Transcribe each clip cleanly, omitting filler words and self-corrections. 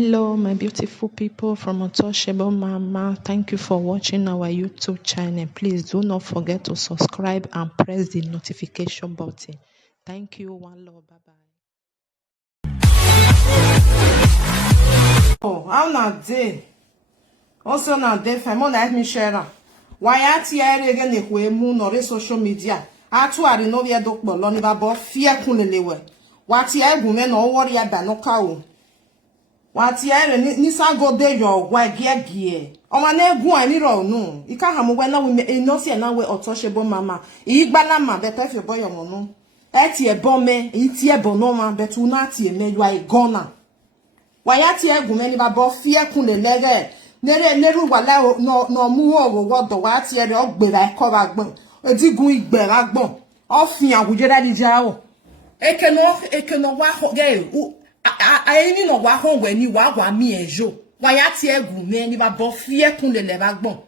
Hello, my beautiful people from Untouchable Mama. Thank you for watching our YouTube channel. Please do not forget to subscribe and press the notification button. Thank you. One love. Bye bye. Oh, how na day? Also na day fine. More like me share. Why at here again if we moon or social media? Atu ari no via dokbo lo ni babo fear kunelewe. What here women no worry about no cow. What here ni go de yo wa gie. O ma na egu ani ro no. Ika ha mo we na we no see na we Untouchable Mama. Igbala ma better fi boy mo no. Eti e bome, iti e bonoma betu na ti e me you are gonna. Wayati egumeni babo fie kun lege nere neru wala no mu owo wodo wati ere ogbera eko bagbon odigun igbera gbon ofin awujera dija o ekeno wa ho ge ayini no wa ho we ni wa mi ejo wayati egumeni babo fie kun le bagbon.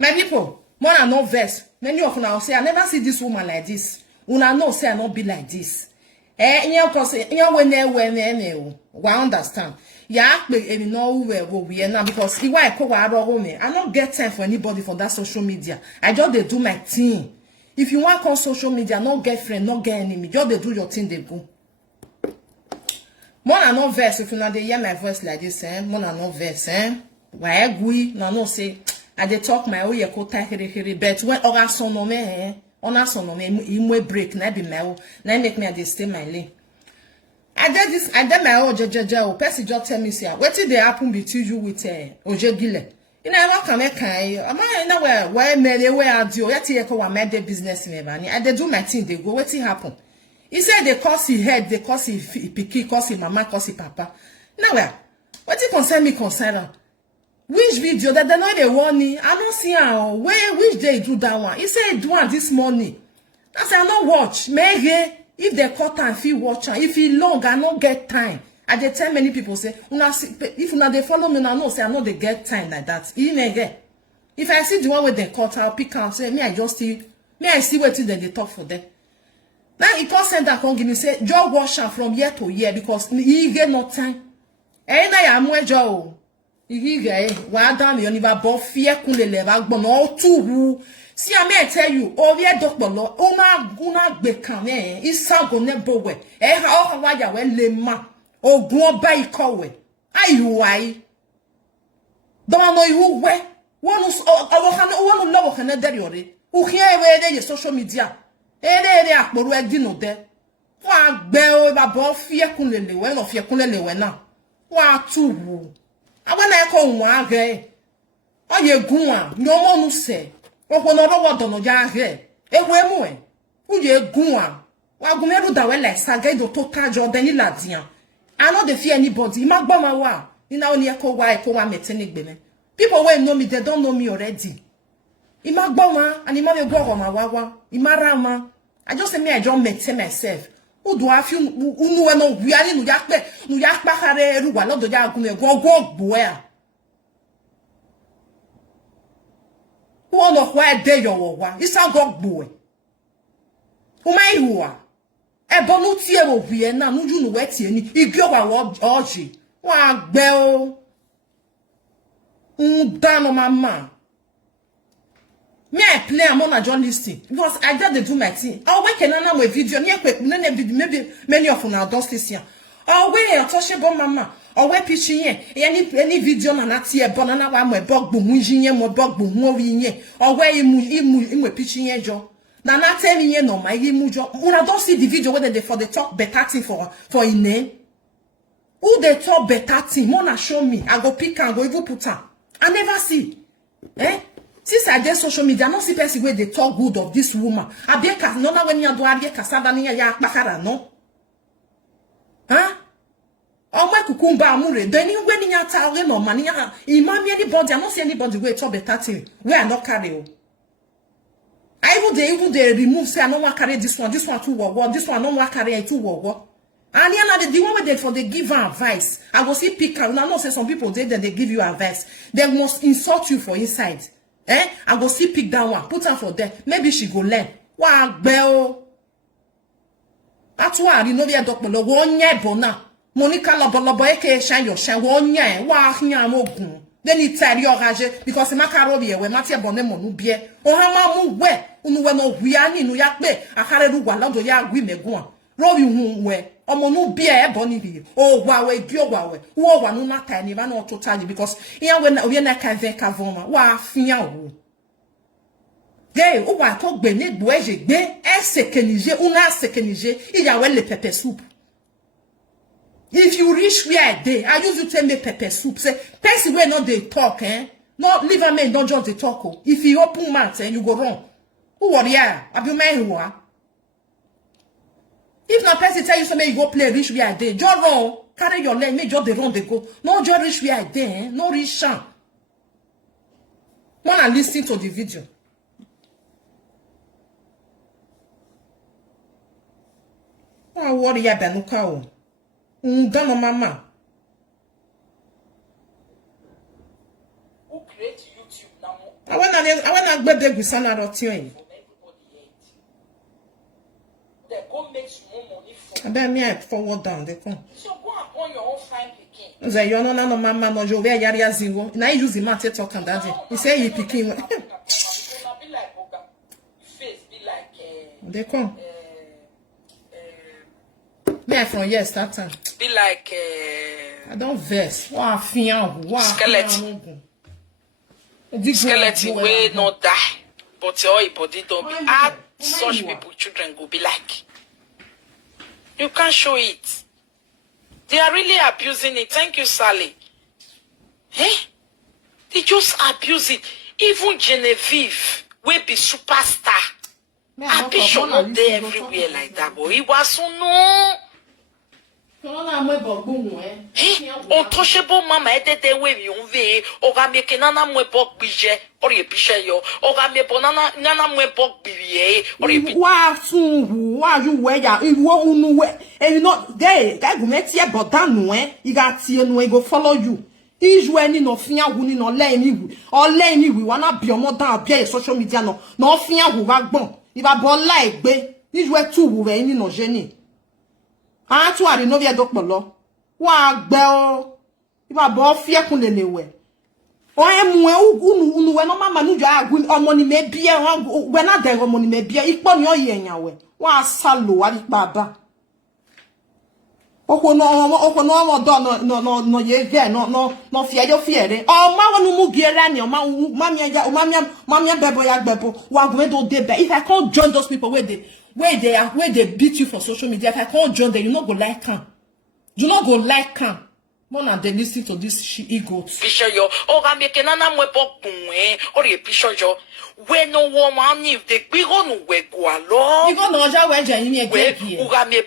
My people, more than no verse. Many of una say I never see this woman like this. Una know say I not be like this. Why understand? Yeah, we now because I don't get time for anybody for that social media. I just they do my thing. If you want on social media, no get friend, no get enemy. Just they do your thing, they go. More than no verse. If you not they hear my voice like this, more than no verse, why agree? No say I they talk my own here, but when oga son no me, ona son no me, imwe break na be my na make me dey stay my lane. I did my own jejeje. Person just tell me say, what did they happen between you with Ojegile? You know what can make am I know where me where do yet here ko made the business me bani. I dey do my thing, they go. What happen? He said they cause his head, they cause his picky, cause his mama, cause his papa. Now where? What it concern me concern? Which video that they know they want me? I don't see how where which day do that one. He said do one this morning. I said I don't watch. Maybe if they cut time, if you watch time, if you long, I don't get time. I dey tell many people say, if una they follow me, I know say I know they get time like that. If I see the one where they cut, I'll pick out say me. I see what they talk for them. Now he can't send that come give me say just wash am from year to year because he get no time. Na ya mwejo. He get wa down me oniba bo fear kun le leva gbon all too. See, I may tell you, oh, yeah, doctor, una be can, isago nebo we, how why we lema, oh, go by cowe. Why? Don't know you where one who's one love can there, who here where your social media, they are more dino there. What bell about fear kunele, well of your kunele now. What two? I want to call one gay. Oh, you go no one who say. Okonobo dono ja he ewe mu e uye gun a wa gun meru da we like saga do total Jordan ni ladian. I no dey fear anybody ma gbo ma wa ni na oni e ko wa metini gbe me. People wey know me, they don't know me already. Ima gbo ma and ima me gbo ma wa ima ra ma. I just say me I just maintain myself. Who do I feel unu we no wi ani nu ya pa kare eru wa lodo ja gun me go gbo e. One of where they your one. It's a god boy. Who may who are? A bonutia will be a nun who wetty any. You go a orgy. Why, bell? Down on my man. Me, I play a mona John listing because I did do my thing. I'll wake another video. Maybe many of them are dust this year. I'll wear a Untouchable Mama. Or where pitching any video na nati e banana wa mo bog bu hunjinye mo bog bu hu winye or where imu pitching ye jo na na tell me no my imu jo una don't see the video whether they for the talk better thing for in name who they talk better thing mona show me I go pick and go even put am I never see since I did social media I don't see person where they talk good of this woman I be ka no na when you do abie kasada ni ya akpakara no oh my cucumber amure. Then you when you are no money. Imam anybody. I don't see anybody where talk better thing. We are not carry. I even they remove say I don't want carry this one too war. This one no want carry too war. And the one where they for they give her advice. I go see pick and I know say some people they give you advice. They must insult you for inside. I go see pick that one. Put her for there. Maybe she go learn. Wow, bell. That's why you know they are doctor. One year bona. Monica lobo eke shine your shine wonya wa hia mogun. Then it tell you orage because makaro bi we matie bone mo nu bie. O ha ma mu we unu we no hua ni nu ya pe akare ru wa lodo ya agwi megun. Ro bi hu we omo nu bie e bone bi. O wa we bi o wa we. Wo wa nu na ta ni ba na totally because here we na ka ve ka voma wa afia wo. Gay o wa to gbe ni gbo eje gbe e sekenije una sekenije iya we le pepper soup. If you reach where I dey, I use you to make pepper soup. Say, person where not they talk, eh? Not leave a man, don't just they talk. Oh. If you open mouth, you go wrong. Who are ya? Have you man who are? If not person tell you something, you go play reach where I dey. Just wrong. Carry your leg, make just the run they go. No just reach where I dey, eh? No reach sham. Wanna listen to the video. Oh, what ya benuka o? Ndano mama. Who create YouTube now? I wanna gbe de gusana rotion. They go make small money for. I bet me I forward down they come. So go upon your own fine picking. Say you no mama no jo we yari zero. Na use the matter talk and that. He say he picking. Be like Boga. Face be like They come. Me from yes that time. be like I don't vex. Wa fian wa skeleton wey not die, but your body don't be. How such people children go be like? You can't show it. They are really abusing it. Thank you, Sally. Eh? They just abuse it. Even Genevieve will be superstar. I picture not there everywhere like that, but it was so no. Untouchable mama edede we yunve oga meke nana mwebok bije or ye pishe yo oga mebo nana mwebok biye or ye wa fun wa you we ya iwo unu we and you know dey guy go met here but that no you got tie no go follow you iju eni no fian hu ni no le ni wi o le ni wi wa na bi omo dan bi social media no fian hu wa gbon iba bo la egbe iju e tu wu we ni no je ni a tu ari no vie dokpolo wa gbe o iba bo fie kun lele we o emu e unu we no mama nu jo agu omo ni me bie we na den omo ni me bie ipo ni o ye eyan we wa salo wa baba oko no mo do no ye ve no fie jo fie re o ma wonu mu giera ni o ma mami bebo ya gbebo wa go do dey be if I can't join those people where they beat you for social media, if I can't join them, you not go like them. You not go like them. More than they listen to this ego. pishe yo oga meke nana mwebok bunwe or ye pishe yo we no woman if they bigo no we go alo. You go no ja we jan ni We egbe. uga me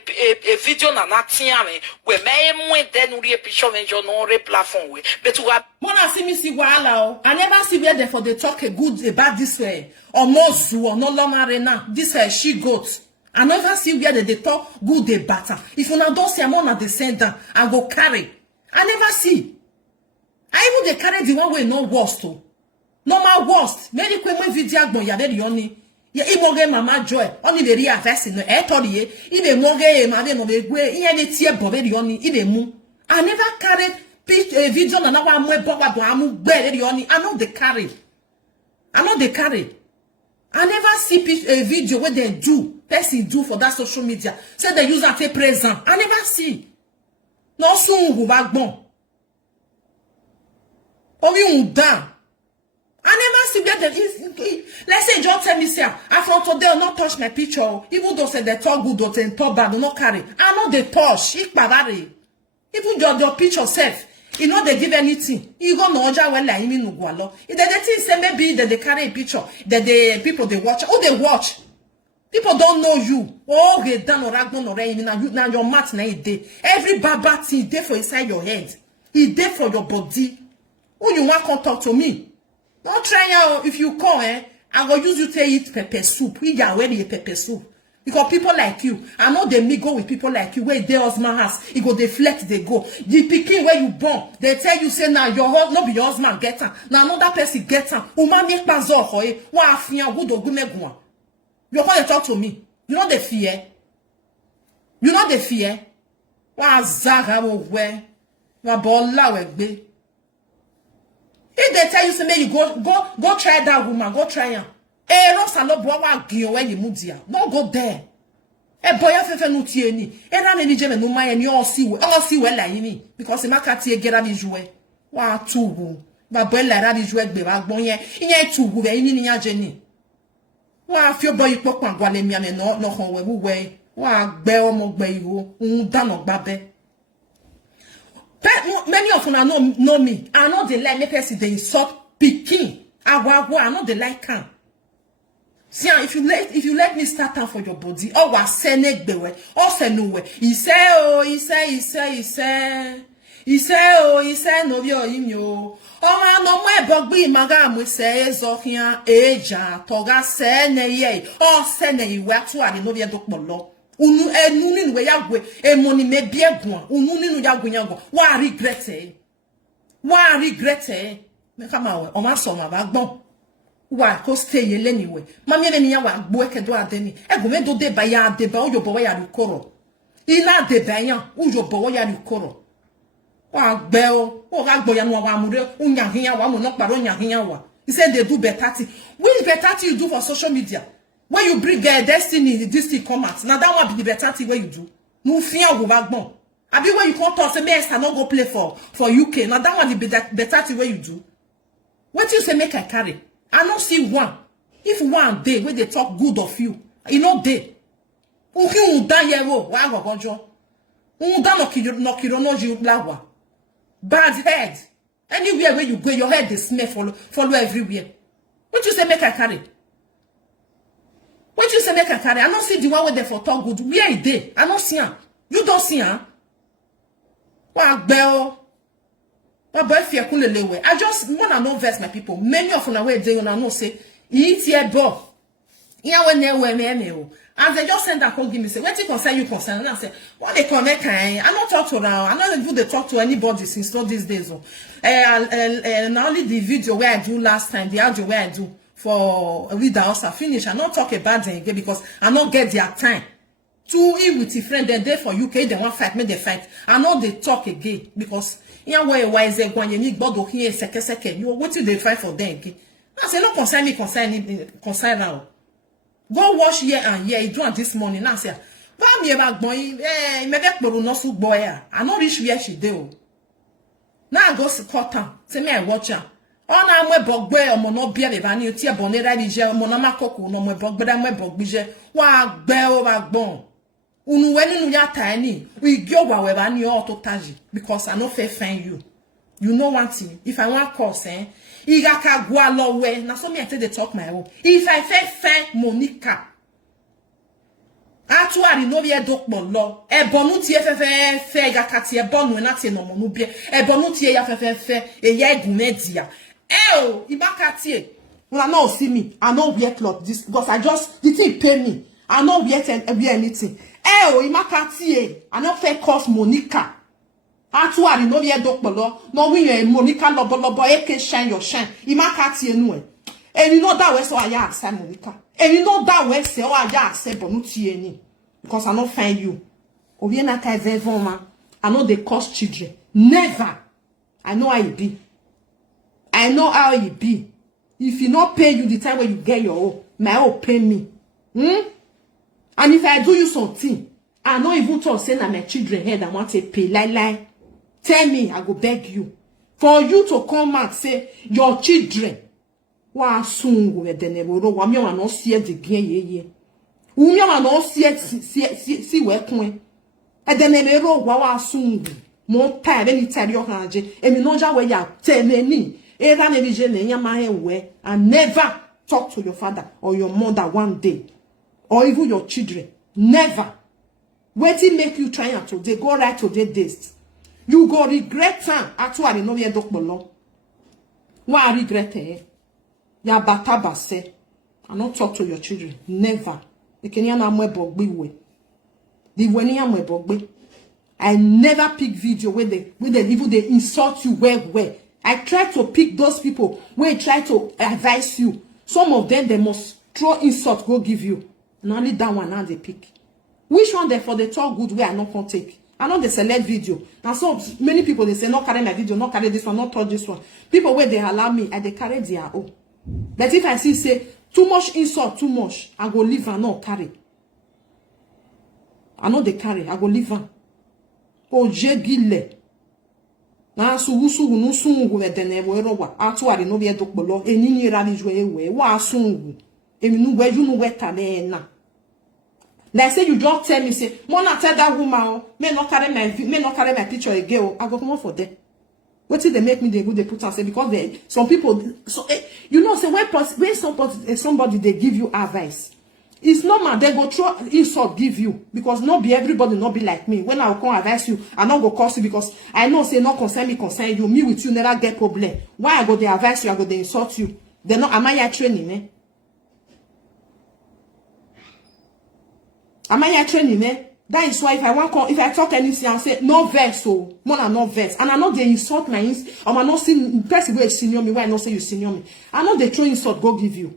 video na tiame we me mwe den uri pishe me jo no re platform we but uga More than see me see wahala o. I never see where therefore they talk a good about this or no zoo or no long arena. This she goat. I never see where they talk good about her. If you now don't see I'm on the center, I go carry. I never see. I even they carry the one way no worst too. No my worst. Many when video agbon ya very only. Ya imoge mama joy. Only the real verse no e tori ye. Ibe moge ma de no be gwe. Iye ne tie bo very only. Ibe mu. I never carry video na wa mo bo wa do amu gbe very only. I know they carry. I never see a video where they person do for that social media. Say they use at a present. I never see. No soon who back bon. Or you down. I never see where they let's say just tell me say I from today will not touch my picture. Even though say they talk good or they talk bad, do not carry. I know they touch. Even your picture self. You know they give anything. You go no oja well like me no go along. If they think say maybe that they carry a picture, that the people they watch. Oh, they watch. People don't know you. Oh, they done or ragnon or rain. Now your mat na day. Every baba thing there for inside your head. He there for your body. Oh, you want to talk to me? Don't try out. If you call, I go use you to eat pepper soup. We are ready a pepper soup. Because people like you, I know they may go with people like you where they husband has, it go deflect, they go. The picking where you born, they tell you say now your husband, not be your husband get her. Now another person get her. Uma make pazo hoye, wa afian good or good megwa. You want to talk to me? You know the fear. You know the fear. Wa zaga mo we. Wa bola we gbe. If they tell you say make you go try that woman, go try her. Eh, no salo bo wa gion when you mudia. No go there. Eh boy afefe no tie ni. Eh na ni je me no man ni all see we la yini because e maka tie gera bi jouer. Wa tuwu. Ba boy la ra bi jouer gbe wa gbon yen. Iyen tuwu be yini ni aje ni. Wa fi boy ipo kan gwa le mi ame no kan we wu we. Wa gbe omo gbe iwo. Un da no gba be. Many of them know me. I know they like me person they insult picking. I know they like can. See, if you let me start out for your body, oh wa sene bewe, oh se no we. He say no yo imyo. Oh ma no mo ebogbi maga mo se ezohian eja toga sene ye. Oh sene iwe actually no vie dokpolo. Unu enu ni we yagwe e moni me biegun unu ninu yagwe yango wa regret me kama we o ma so ma ba gbon wa ko stay ye leniwe ma mi eni ya wa gbo ekedo adeni ego me do de ba ya de ba ojo bo ya rukoro ina de ba yan ojo bo ya rukoro wa gbe o ga gbo ya no wa mure unya hin ya wa mo no paro nya hin ya wa he said they do better thing. Which better thing you do for social media? When you bring destiny, this thing come out. Now that one be the better thing what you do. No fear go back bon. I be when you come talk say me I not go play for UK. Now that one be the better thing what you do. What you say make I carry? I not see one. If one day when they talk good of you, you know day. Unki unda yero wa go gojo. Unda no kiro no ju blawa. Bad head. Anywhere where you go, your head they smell follow everywhere. What you say make I carry? What you say make I carry? I don't see the one where they for talk good. Where is they? I don't see her. You don't see her. Well, bell. But boy, fear cool lewe. I just wanna know verse my people. Many of them where they wanna know say, eat your dog. Yeah, when they were me. And they just send that call give me say, what you concern you concern? And I say, what they connect? I not talk to now. I not do they talk to anybody since all these days. And only the video where I do last time, the audio where I do. For with the house I finish. I not talk about them again because I not get their time. Two in with a friend then there for UK they want fight, make they fight. I know they talk again because in way wise they when you need bodo here second. You what they fight for them again. I say no concern me concern now. Go wash here and here. You do it this morning. Now say, "Why me about boy? Me get poro no su boy. I not reach where she do. Now I go to court town. Say me I watch her. On a mwe bogbe omo no bia be ba ni oti e bonera bi je omo na makoko no mwe bogbe da mwe bogbe je wa gbe o ba gbon unu we ninu ya tani we gyo wa we ba ni o to taji because I no fair find you know one thing if I want course iga ka gwa lo we na so me I take the talk my own if I fair Monica actually no vie dokpo lo e bonu tie fe iga ka tie bonu na tie no mo no bia e bonu tie ya fe e ya egumedia. Oh, Ibakatie. Well, I know see me. I know wear cloth this because I just the thing pay me. I know wear anything. Oh, Ibakatie. I know fair cost Monica. Actually, no wear dokbolo. No we Monica lobo eke shine your shine. Ibakatie no. And you know that way so I say Monica. And you know that way say I say bonutie ni because I not find you. Obi na kai vevoma. I know they cost children. Never. I know how it be. I know how it be. If you not pay you the time when you get your own, my own pay me. And if I do you something, I not even talk say that my children head I want to pay. Lie. Tell me, I go beg you. For you to come and say your children. Wa soon we deneboro wa mi wa no see the gen ye. Umi wa no see we kun. E deneboro wa soon. Mo time any tell your hanje. Emi no ja we ya tell me. I never talk to your father or your mother one day. Or even your children. Never. Waiting make you try and today. Go right today this. You go regret time. Actually, no ye dok bolo. Why regret Ya bataba say. I not talk to your children. Never. I never pick video where they even they insult you well. I try to pick those people where try to advise you. Some of them, they must throw insult, go give you. And only that one now they pick. Which one they for the talk good way I not can take? I know they select video. Now so many people they say not carry my video, not carry this one, not touch this one. People where they allow me, and they carry their own. But if I see say too much insult, too much, I go leave and not carry. I know they carry, I go leave and. Oje gile. Na sugu no sungu we dene we rowa. Atu ari no be dokbolo. Eni ni rali jwe we. Wa sungu. Emi nu we you no we tame na. Like say you just tell me say, "Mona tell that woman, may not carry my picture again." I go come on for them. What did they make me they go they put and say because they some people so you know say when somebody they give you advice, it's normal they go throw insult give you because not be everybody not be like me. When I will come advise you, I not go curse you because I know say not concern me concern you. Me with you never get problem. Why I go they advise you, I go they insult you. They not am I your training eh? Am I your training eh? That is why if I talk anything, I'll say no verse, so more than no verse. And I know they insult my or I not see person where senior me, where I not say you senior me. I know they throw insult, go give you.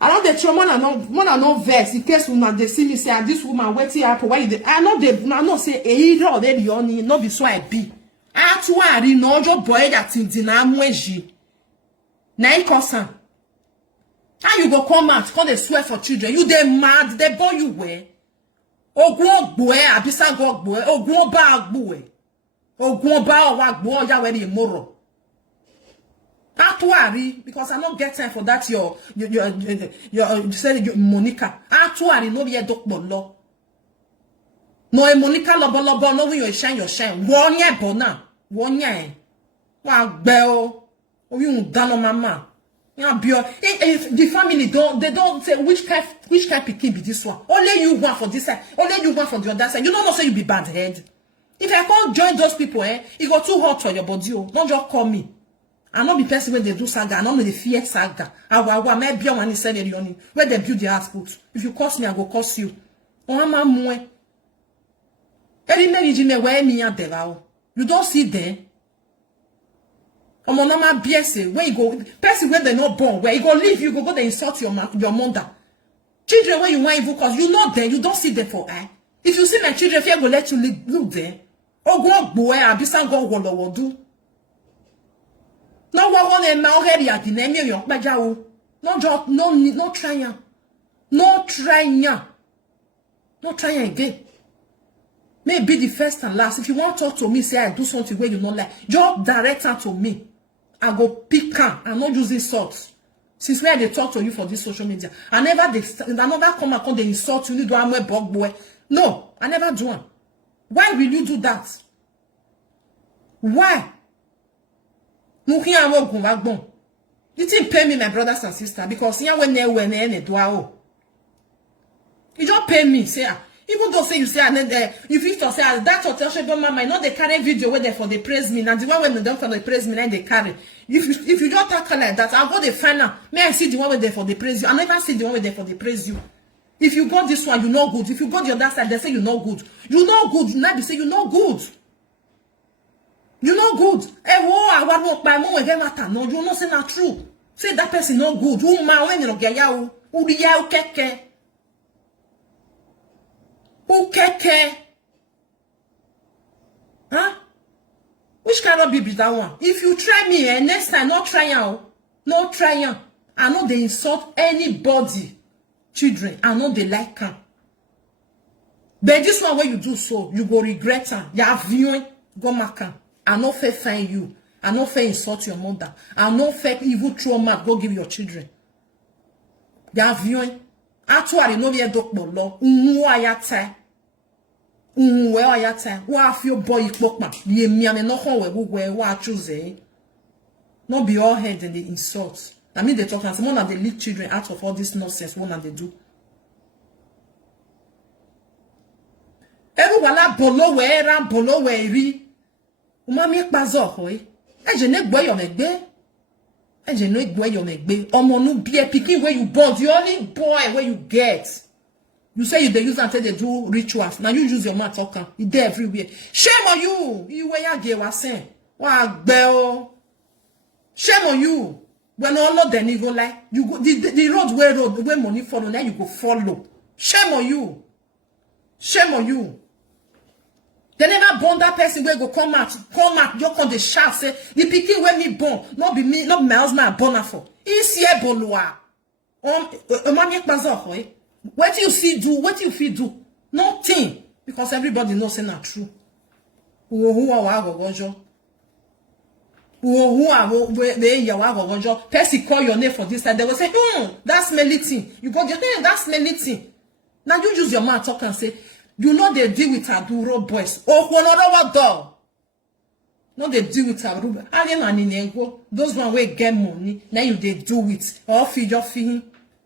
I know they throw more than no verse in case when they see me say this woman waiting up why they I know say either already only not be so I be. Atuari no jo boy that in dinamweji. Na ikosan. How you go come out, come they swear for children? You they mad, they born you where? Ogun boy, abisa go boy, ogun ba boy. Ogun ba wa boy ya we the moro. Atuari, because I not get time for that your you said your Monica. Atuari no be a dokbo law. No Monica lobo no when you shine your shine. One year bona. One year. Wa bell. Oh you dano mama. Yeah, the family they don't say which kind pikin be this one. Only you want for this side. Only you want for the other side. You don't know say you be bad head. If I can't join those people, it got too hot for your body. Don't just call me. I not be person when they do saga. I not the fear saga. I may be on the where they build the house put. If you curse me, I go curse you. Oh my mwe. Every marriage me where me a devil. You don't see there. Omo normal BS where you go person when they not born where you go leave you go there insult your mother. Children when you want evil cause you not there you don't see them for eye. If you see my children if you go let you look there. Oh go boy abisa go wo do. No one na already at the name yo gbaja no job no trying. No trying again. Maybe the first and last. If you want to talk to me, say I do something where you not like, just direct her to me. I go pick her and not use insults. Since when they talk to you for this social media, I never come and they insult you. You do a bug boy. No, I never do one. Why will you do that? Why? You didn't pay me, my brothers and sisters, because you just pay me, say. Even though say you say you feel to say that hotel shebo mama not they carry video where they for they praise me and the one when they don't for they praise me and they carry if you don't talk like that I'll go the final may I see the one where they for they praise you I never see the one where they for they praise you. If you got this one you know good, if you got the other side they say you know good, now they say you know good, I want by more again matter no you know say not true, say that person no good who man when you get ya who ya keke. Ukeke. Huh? Which cannot be that one? If you try me, next time, not try out. No try out. I know they insult anybody. Children, I know they like them. But this one where you do so, you go regret them. You have viewing, go makan. I know fair find you. I know fair insult your mother. I know fair evil trauma, go give your children. You have viewing. Atuari no be a dokbo lo. Ayata. Ayata. Wa feel boy ikpokma. Ye mi ame no ho we wa choose. No be all head and they insult. I mean they talk and someone that they lead children out of all this nonsense. One that they do. Everyone bolo we ri. Umami ekbazo hoy. Je ne gbo yo megbe. And you know where you make be omonu be a picking where you born the only boy where you get. You say they use until they do rituals. Now you use your mouth talking. It's there everywhere. Shame on you. You where you get was saying. Wow, girl. Shame on you. When all of them you go like you go the road where money follow, now you go follow. Shame on you. Shame on you. They never born that person where go come out, you come the shout say the pikin where me born, not be me, not my husband born for. Is here bolua. What do you see do? What do you feel do? Nothing. Because everybody knows it's not true. Who are person call your name for this time, they will say, that's smelly thing. You got your name, that's smelly thing. Now you use your mouth talk and say, you know they deal with Aduro boys. Oh, another dog. No, they deal with Aduro. Those one will get money. Now you they do it. Or feed your fee.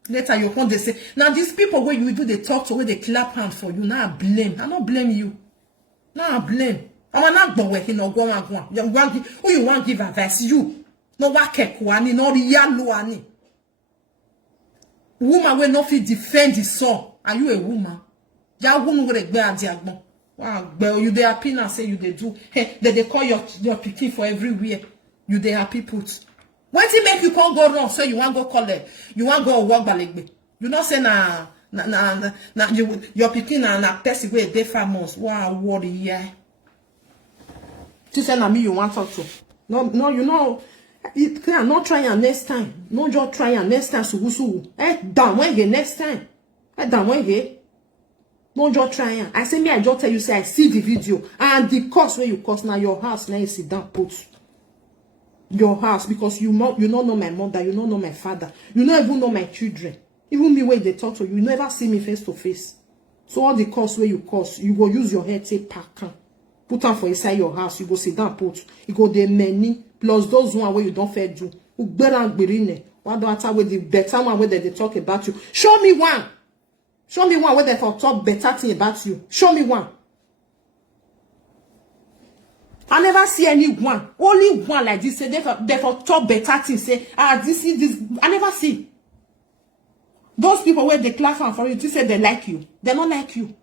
Later you come they say, now these people where you do they talk to where they clap hand for you. Now I blame. I don't blame you. Now I blame. I'm not going working or go. Who you want give advice? You. No wakekwani, no rialuani. Woman will not fit defend the son. Are you a woman? Ya woman will be a diagbon. Wow, girl, you they happy now say you they do. Hey, they call your pikin for everywhere. You they happy put. When it make you can't go wrong, so you want go call it. You want go work balegbe. You not say na your pikin na person where they famous. Wow, worry yeah. She said na me you want talk to. No, you know. It can not try and next time. No just try and next time. Sugu. Down when you next time. Down when you. No just try and. I say me. I just tell you say I see the video and the cost where you cost now your house now you sit down put your house because you don't know my mother, you don't know my father, you don't even know my children. Even me when they talk to you, you never see me face to face. So all the cost where you cost, you go use your head say pack. Put them for inside your house. You go sit down put. You go the many. Plus those one where you don't fair do. What don't matter with the better one where they talk about you. Show me one. Show me one where they talk better thing about you. Show me one. I never see anyone. Only one like this. Say they talk better things. Say this is this. I never see. Those people where they clap for you, they say they like you. They don't like you.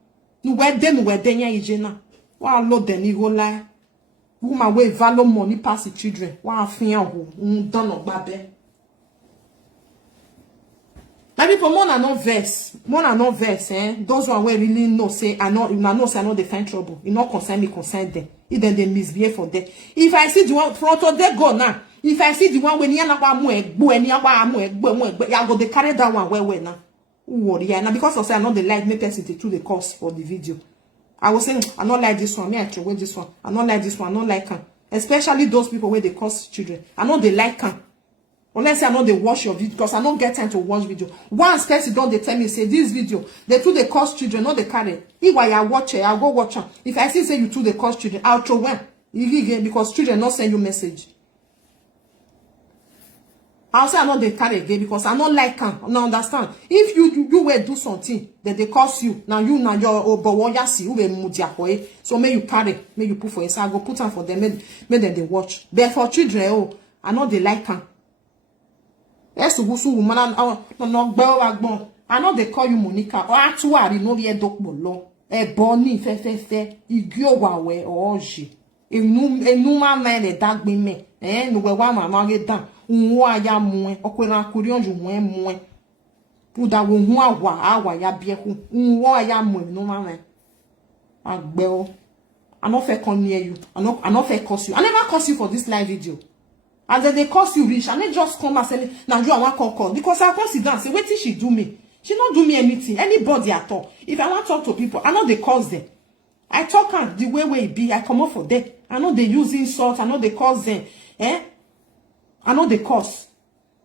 You wear them where they are. Wow, Lord, then you go lie. Woman wey value money pass the children. Wow, fear who don't know babe. Like people more than no verse, Those one wey really know say I know say I know they find trouble. You not concern me, concern them. If then they misbehave for them. If I see the one front of they go now. If I see the one when you na kwa mu egbo, any akwa mu egbo, ya go they carry that one where now. Who worry? Now because of say I know they like me person to the course for the video. I was saying, I don't like this one. Me, I throw away this one. I don't like this one. I don't like them. Especially those people where they cause children. I know they like them. Unless I know they watch your video. Because I don't get time to watch video. Once person don't they tell me, say, this video, they too they cause children, not they carry. If I watch it, I'll go watch them. If I see say you too they cause children, I'll throw them. Because children not send you message. I'll say I know they carry again because I don't like them. Now understand. If you will do something that they cost you, now you now your obowoyasi you will mudia. So may you carry, may you put for inside. I go put them for them, make them they watch. But for children, I know they like them. Yes, woman, I know they call you Monica. Or actually, no be dok bolo. Boni fe. Igyo wawe oji. Enu ma man le dag be me. No we wa ma get down. Unwa ya mwe. Okwena kurionju mwe. Puda wo hu awa ya bie hu. Unwa ya mwe no ma man. Agbe. I no fe come near you. I no fe curse you. I never curse you for this live video. And then they curse you rich. And they just come and say, now you are one call. Because I come sit down and say, wait till she do me. She not do me anything. Anybody at all. If I want to talk to people, I know they curse them. I talk the way it be. I come up for them. I know they use insult. I know they curse them. I know they curse.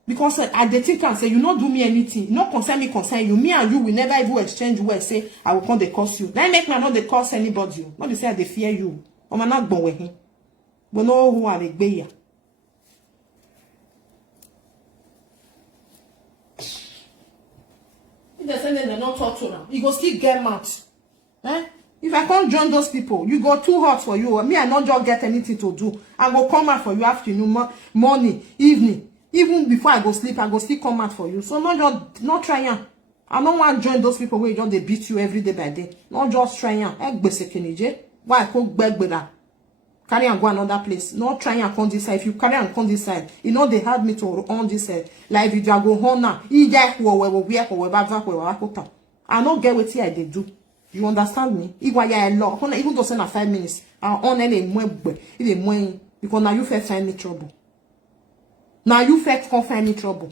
Because I they think and say, you not do me anything. You not concern me, concern you. Me and you will never even exchange words. Say, I will come they curse you. Then make me know they curse anybody. Not they say they fear you. Or man not born with him. But no who are they be. If they say they not talk to them, you go still get mad. If I can't join those people, you go too hot for you. Me, I not just get anything to do. I go come out for you afternoon, morning, evening. Even before I go sleep, I go still come out for you. So not try. I don't want to join those people where they beat you every day by day. Not just try. Why I cook beg with that? carry and go another place. Not try and come this side. If you carry and come this side, you know they had me to on this side. Like if you go home now, I don't get what they do. You understand me? Even though say na 5 minutes, I on any more because now you first find me trouble. Now you first find me trouble.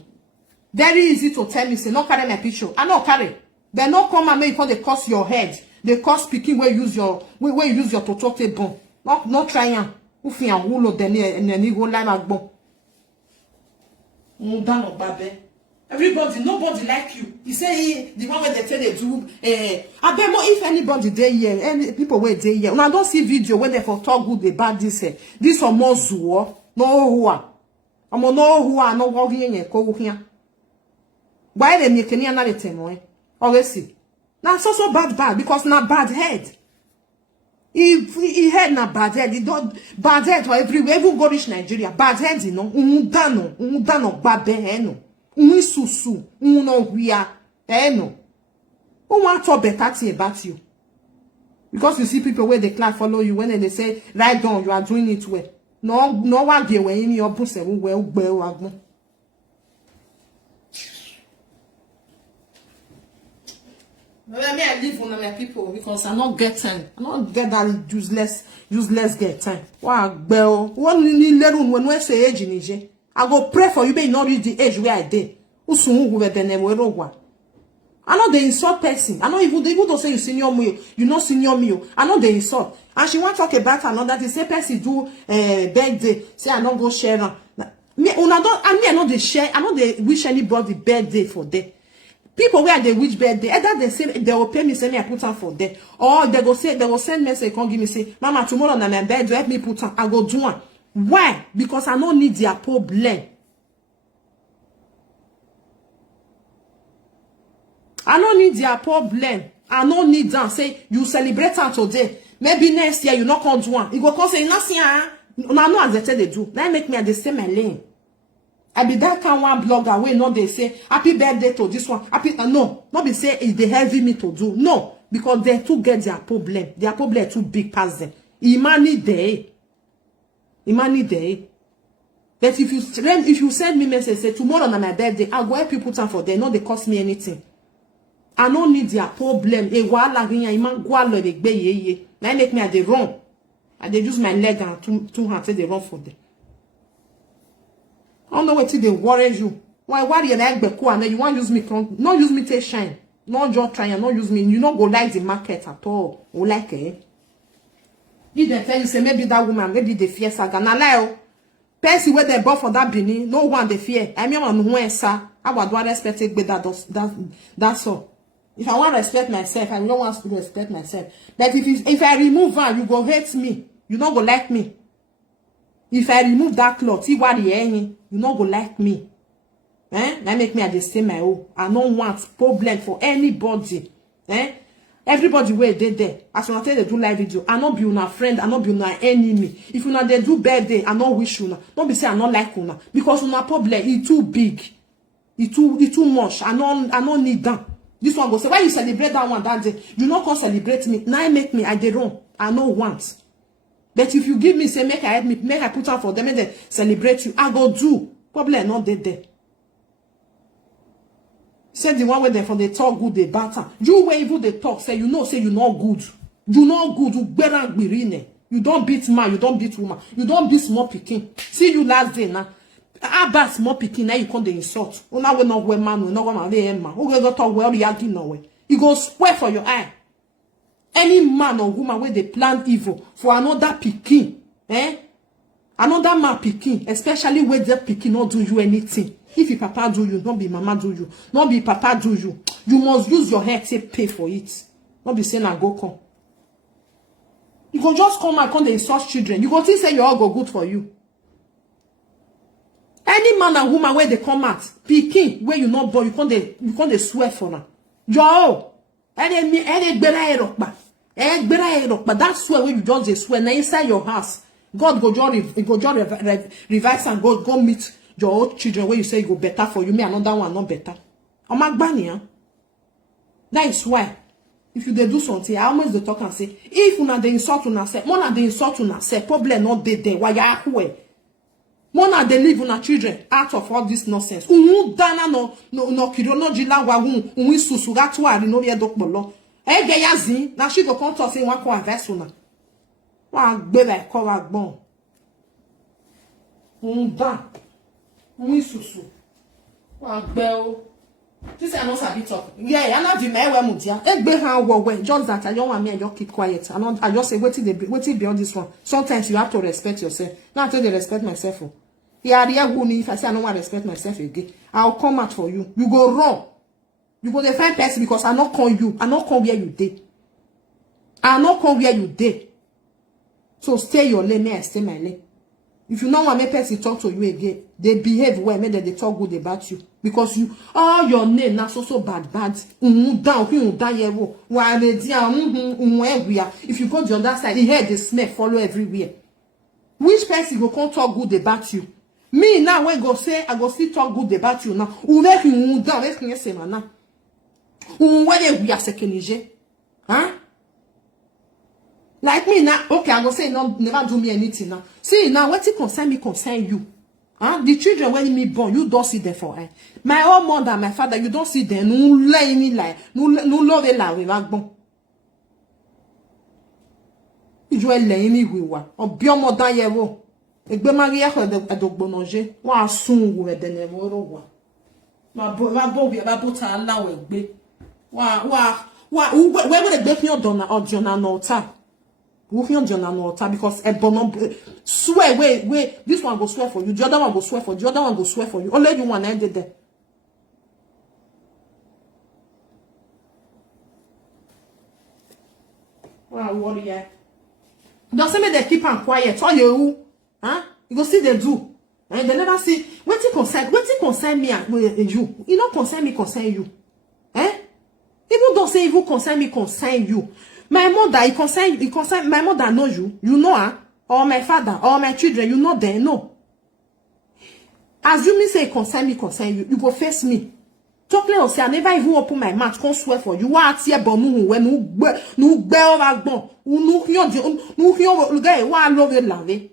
Very easy to tell me, say, not carry my picture. I not carry. They not come and make they cost your head. They cost speaking where you use your totote bone. Not trying. Ufi and wulo deni and then you go live at bone. Mudano babe. Everybody, nobody like you. You say the one where they tell they do. I bet more if anybody there here, any people where they here. When I don't see video when they for talk good about this. This or more zuo. No who are. I'm no who are no walking here. Go here. Why they make any another time? Always see. Now so bad because na bad head. He had na bad head. He don't bad head for everywhere. Even go reach Nigeria. Bad head, you know. Undano babe heno. Susu. No wia heno. Who want to better thing about you? Because you see people where they class follow you when they say right down you are doing it well. No one get when in your books well. Let me leave one of my people because I not get time. I not get that useless get time. Wow, bell. One little when we say age in Niger. I go pray for you, but not reach the age where I did. I know they insult person. I know even don't say you senior me, you not senior me. I know they insult. And she want to talk about another. They say person do birthday. Say I don't go share. Me, I know they share. I know they wish anybody birthday for them. People where they wish birthday, either they say they will pay me, say me I put on for them, or they go say they will send message, come give me say, Mama, tomorrow na my birthday, help me put on. I go do one. Why? Because I don't need their problem. I don't need their problem. I don't need them. Say you celebrate her today. Maybe next year you not come do one. You go come say nothing. I know as they tell they do. That make me at the same lane. I be that kind one blogger where not they say happy birthday to this one. Happy no, not be say it's they heavy me to do. No, because they too get their problem. Their problem too big past them. Imani day. But if you send me message say tomorrow on my birthday, I'll go help you put on for them. No, they cost me anything. I don't need their problem. E wala rinya iman gwalo de gbe ye. Now make me at the run. I they use my leg and two hands they run for them. I don't know what they worry you. Why you like Beku and then you want use me? Not use me to shine. Not just try and not use me. You not go like the market at all. Or like it. Did they tell you say maybe that woman maybe they fear saga na lie. Person where they bought for that Benin, no one they fear. I mean on who sir. I would respect it, but that's all. If I want to respect myself, I don't want to respect myself. But if I remove her, you go hate me. You not go like me. If I remove that cloth, see what you not go like me. That make me understand my own. I don't want problem for anybody. Everybody where they there. As when I tell they do live video, I not be una friend, I not be una enemy. If una they do birthday, I not wish una. Don't be say I not like una. Because una problem is too big. It's too much. I don't need that. This one go say, why you celebrate that one that day? You not come celebrate me. Now make me, I did wrong. I no want. But if you give me, say, make I help me, make I put on for them and then celebrate you, I go do. Probably not dead there. Say the one where they for they talk good, they batter. You where even they talk, say you know, say you not good. You not good, you better be. You don't beat man, you don't beat woman, you don't beat small picking. See you last day now. About small picking, now you come the insult. Oh, now we not wear man, we not wear man. Who go talk well, you are no way. You go swear for your eye. Any man or woman where they plan evil for another picking, another man picking, especially where the picking not do you anything. If your papa do you, not be mama do you, not be papa do you, you must use your head to pay for it. Not be saying I go come. You can just come and come the insult children. You go think say you all go good for you. Any man and woman where they come out, picking where you not born, you can't swear for them. Yo, but that's where you just swear. Now inside your house, God go just revise and go meet your old children where you say you go better for you, me another one not better. That is why If you dey do something, I always dey talk and say, if una dey insult una self, more na dey insult una self, problem not dey there. Why ya who? More na dey leave una children out of all this nonsense. Unu dana no kiro no jila wa unu susura tu ari no ye dokpolo. E ge yazin, na she go come talk say wan come advice una. Wa gbe like call wa gbon. Unu dan. Unu susu. Wa gbe o. This I not sabi talk. Yeah, I not the me we mudia. Egbe han wo we. Just that I don't want me and just keep quiet. I just say waiting beyond this one. Sometimes you have to respect yourself. Now I tell you respect myself. Yeah, if I say I don't want to respect myself again, I'll come out for you. You go wrong. You go defend person because I not call you. I not come where you did. I not come where you did. So stay your lane, me I stay my lane. If you don't want me person talk to you again, they behave well, maybe they talk good about you. Because you, all your name now so bad. Down, if you go to the other side, you hear the smell follow everywhere. Which person go come talk good about you? Me now when go say I go still talk good about you now. Who make you down? Let's hear say now. Who when we are second huh? Like me now, okay, I go say no, never do me anything now. See now, what it concern you. Huh? The children when me born, you don't see them for her. My own mother, my father, you don't see them. No lay me like, no love it like we bon. You lay me we wa. Or bien more than yevo. Egbe maria ko de bonoje. Wa sun wo de ne wo ro wa. Ma bo bi ba bo ta la we gbe. Wa we we de gbe fi or jona no ta. Because swear, wait, this one go swear for you, the other one go swear for you, the other one go swear for you. Only you one ended there. Wow, warrior. Doesn't mean they keep on quiet. All you, huh? You go see they do. And they never see what it concern me and you. You don't concern me, concern you. Eh? Even don't say even concern me, concern you. My mother, it concern, my mother knows you know her, or my father, or my children, you know them, no. Assuming say concern me, concern you go face me. Talk like say I never even open my mouth, can't swear for you. What here bonu when no over bon, no guy, one love you lave.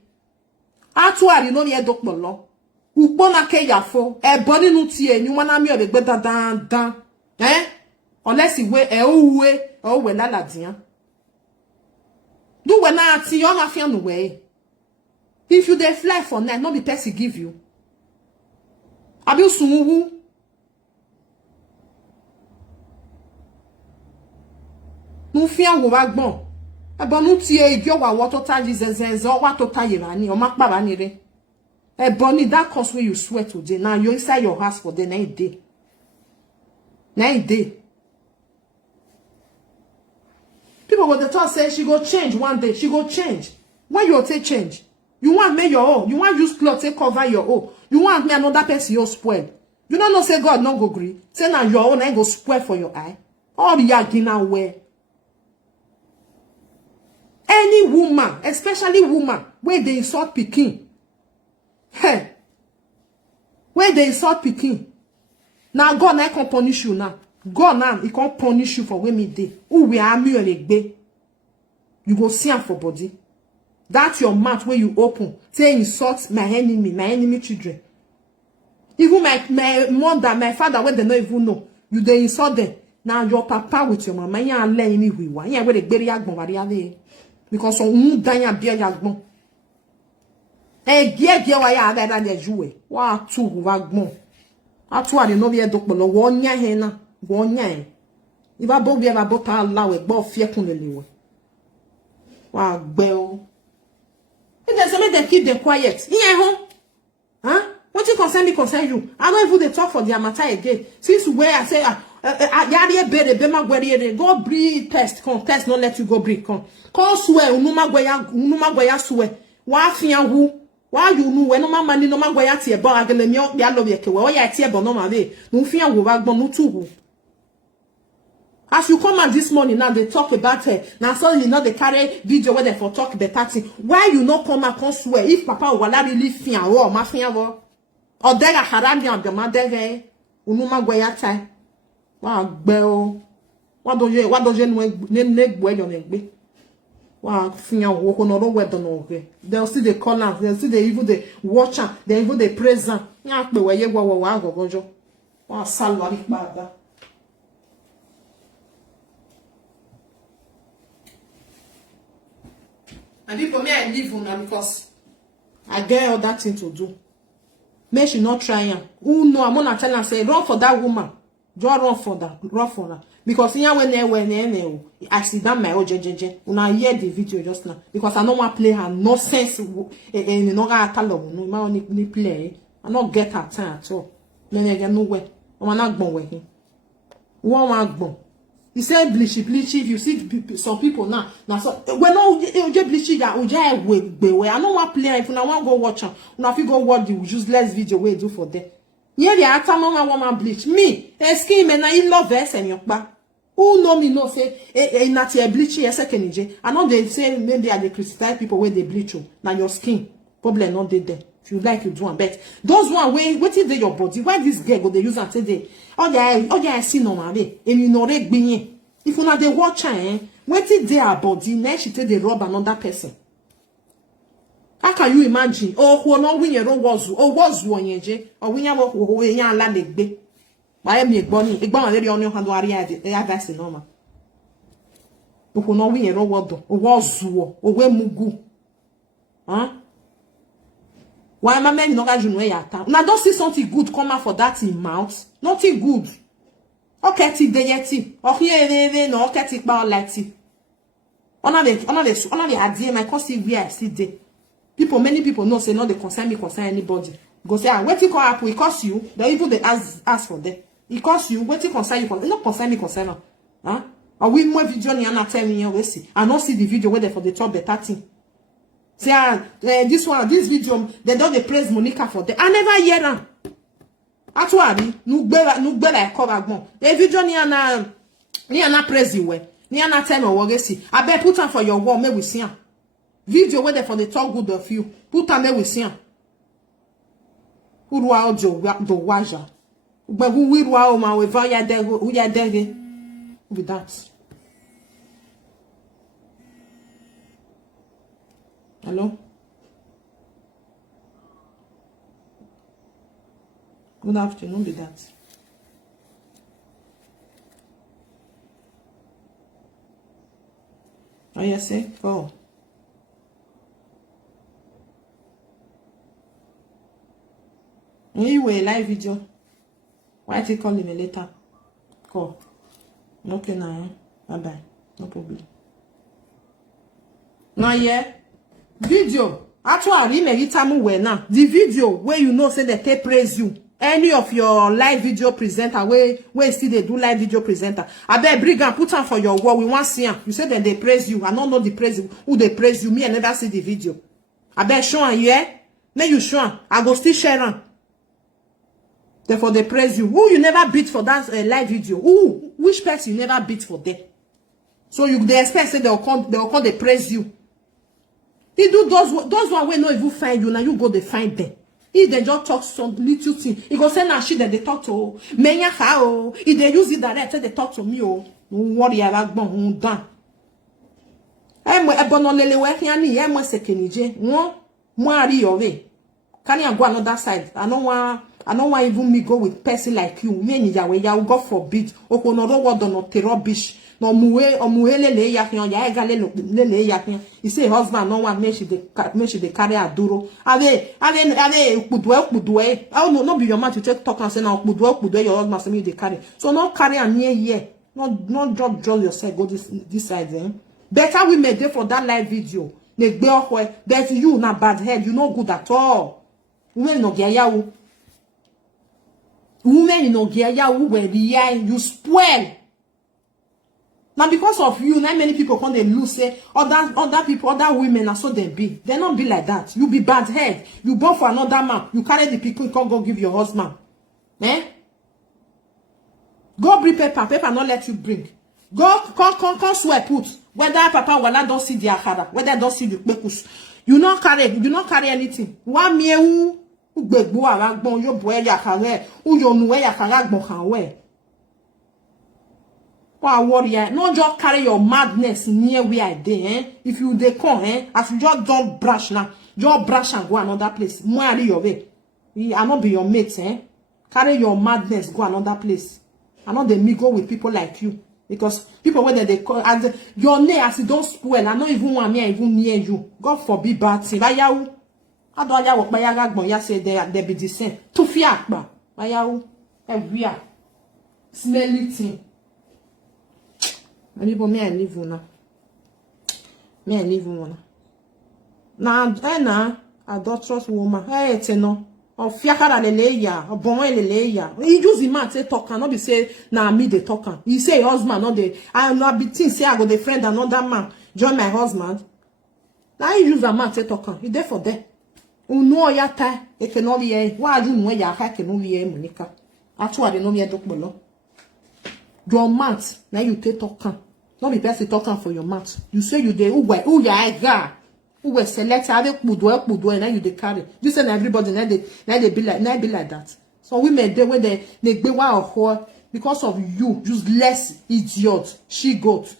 Atuari you know ye dok molo. Upona ke yafo, boni no tie, you wanna me avec better dan. Eh? Unless you way, oh, well, la dian. Do when I see you on a way. If you dey fly for night, not the person give you. Abiu sumu. No fear wo wagbon. Ebonu ti e igyo wa wato taji zenzenzo wa to tayi rani o makpa rani re. Eboni that cause where you swear today. Now you inside your house for the night day. Night day. People with the talk say she go change one day. She go change. When you take change, you want make your own. You want use clothes to cover your own. You want me another person you spoil. You don't know say God no go agree. Say now your own ain't go spoil for your eye. All the yagina wear. Any woman, especially woman, where they insult pikin. Hey, where they insult pikin. Now God now can punish you now. God now, he can't punish you for where me dey. Who we are me legbe. You go see am for body. That's your mouth where you open. Say insult my enemy children. Even my mother, my father, where they don't even know. You they insult them. Now your papa with your mama, you are letting me we want. You are where the berry yagbon variade. Because on danya beer yagbon. Eh, gia wa ya ada na jouer. Wa tu wagbon. Atu ari no be dokpolo wo nya he na. Wonya iba bo bi eba bota lawe gbo fie kunelewe wa gbe o e dey say make them keep them quiet here ho huh what you concern me concern you I don't even dey talk for their matter again since where I say yari bere be ma gwere go breathe test come test not let you go breathe come swear unuma gweya swear wa fian hu wa you know when no mama ni no ma gweya tie bo agele mi o ya lo be ke we ya tie bo no ma be no fian hu wa gbon no tu hu. As you come out this morning now, they talk about her. Now suddenly now they carry video where they for talk better thing. Why you not come out and swear? If Papa wala really fian or ma fian wo, or dega harami and the madege, unuma gwaya tai. Wa gbe o. What do you negbo your negbe? Wow, finya wo no ro wedo no okay. They'll see the call they'll see the even the watch am, they even the praise am. Nya pe we ye wo agogojo. Wa salwa ri baba. And people may I leave una because I get all that thing to do. May she not try am. Who know I'm gonna tell her say run for that woman. Just run for that, run for her. Because here when I sit down my ojejeje. Una hear the video just now. Because I don't want to play her nonsense in no catalog. No ma only play. I not get her time at all. Me get nowhere. I wanna gbon we him. One gbon. He said bleachy. If you see some people now so when no bleachy that we I don't want to play if I want to go watch them. Una if you go watch the useless video we do for them. Yeah, the after mama woman bleach. Me, skin me na in love verse and yokba. Who know me no say not a bleachy a second je. I know they say maybe are the criticize people where they bleach you. Now your skin probably not dead there. If you like you do one bet. Those one what is your body? Why this girl go they use and say they all they see normally and you know they be if you not they watch her what is their body now she take the rob another person. How can you imagine? Oh, who no win your was one yeje, or win your who yan landed be. Why am you bonny? A bon lady on your hand, advice normal. Who no win your word, or was or where mugu. Huh? Why am I man no gajun way at town? Now don't see something good come out for that in mouth. Nothing good. Okay, ti deyeti. Or here, no, okay, tik ba lati. Honor the idea, my cause where I see day. Many people know say no they concern anybody. Go say what you call up we cost you. They even they ask for them. It cost you what you concern you not concern me concern. Huh? Or we more video ni ana tell me we see. I not see the video where they for the top better thing. Say this video they don't they praise Monica for them. I never hear them. Actually, nous gbera cover agbon. The video ni ana praise you we. Ni ana tell me we see. I bet put on for your wall, may we see. Video where they for the talk good of you. Put on there we see. Who do waja? But who will wow ma we via there who ya there with that. Hello? Good afternoon, be that. Oh, yes, eh? Oh. Anyway, live video. Why take call me later? Call. Okay, now. Bye-bye. No problem. Now, yeah. Video. Actually, now. The video where you know say that they praise you. Any of your live video presenter where still they do live video presenter. I bet bring and put on for your wall. We want to see them. You say that they praise you. I don't know the praise who they praise you. Me, I never see the video. I bet show on yeah. May you show on. I go still share on. Therefore they praise you. Who you never beat for that live video? Who? Which person you never beat for them? So they expect say they'll come they praise you. They do those one will not even find you. Now you go they find them. If they just talk some little thing, he go say now shit that they talk to me. If they use it direct, they talk to me. Oh, no worry about bon done. I'm a bonolele working any I'm sekenije. More are can you go another side? I don't want even me go with person like you. Me ni yawe ya God forbid. Oko no ro word no te rubbish. No muele le ya kion ya egale le ya kion. He say husband no want me she dey carry aduro. Ave ukudwe. Oh no be your man to take talk and say now ukudwe your husband say me dey carry. So no carry am near here. Not drop yourself go this side eh. Better we made there for that live video. But you na bad head, you no good at all. Women no get yawo. Women no get yawo where you spoil. Now because of you, not many people come they lose say other people, other women are so they be. They not be like that. You be bad head. You born for another man. You carry the people, you can't go give your husband. Eh? Go bring paper. Paper not let you bring. Go come swear put. Whether papa wala don't see the akara, whether don't see the pekus. You not carry anything. One me who gbegbo aragbon yo boy yakare, who yo nuwe yakara gbon kanwe. Why worry? No, just carry your madness near where I dey, eh? If you dey come, eh? As you just don't brush now, just brush and go another place. More your way. I not be your mate, eh? Carry your madness, go another place. I not dey mingle with people like you. Because people where they call and your name as you don't spoil, I don't even want me even near you. God forbid bad thing. Bayahu. I don't ya work bayaga gbon ya say they be the same. To fear ba. Bayahu. Every smelly thing. Maybe me I leave una. Me I leave una. Na adulterous woman. Hey, no. Or fiakara leleya, or bon leleya. He use the man say talk and not be say na me the talker. He say husband not the I am not be think say I go the friend another man join my husband. Now he use a man say talker. He there for there. Uno ya ta e ke no liye. Wa ju no ya ha ke no liye Monica. Atu ade no liye dokbolo. Your mouth now you take talker. Not be person talking for your mouth. You say you dey who ya ga. Who were select avec Budo and now you they carry. You say everybody now they be like that. So women they when they be one of her because of you, useless idiot, she goat.